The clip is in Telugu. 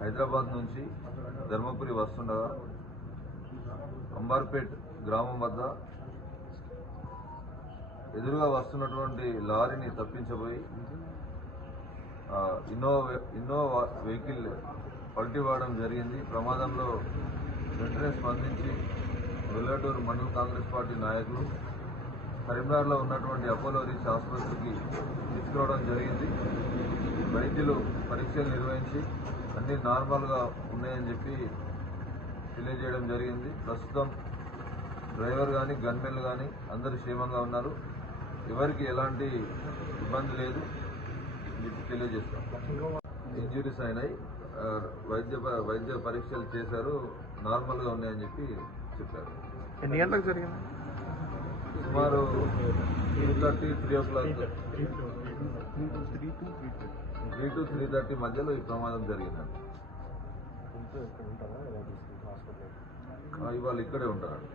హైదరాబాద్ నుంచి ధర్మపురి వస్తుండగా అంబార్పేట్ గ్రామం వద్ద ఎదురుగా వస్తున్నటువంటి లారీని తప్పించబోయి ఇన్నోవా ఇన్నోవా వెహికల్ పల్టివ్వడం జరిగింది. ప్రమాదంలో వెంటనే స్పందించి వెల్లటూరు మండల కాంగ్రెస్ పార్టీ నాయకులు కరీంనగర్లో ఉన్నటువంటి అపోలో రీచ్ ఆసుపత్రికి తీసుకురావడం జరిగింది. వైద్యులు పరీక్షలు నిర్వహించి అన్ని నార్మల్గా ఉన్నాయని చెప్పి తెలియజేయడం జరిగింది. ప్రస్తుతం డ్రైవర్ కానీ గన్మెన్ కానీ అందరూ క్షేమంగా ఉన్నారు. ఎవరికి ఎలాంటి ఇబ్బంది లేదు చెప్పి తెలియజేస్తాం. ఇంజురీస్ అయినాయి. వైద్య ప- వైద్య పరీక్షలు చేశారు. నార్మల్గా ఉన్నాయని చెప్పి చెప్పారు. ఎన్ని గంటలకు జరిగింది? సుమారు three thirty three o'clock three to three thirty మధ్యలో ఈ ప్రమాదం జరిగిందండి. ఇవాళ ఇక్కడే ఉంటారండి.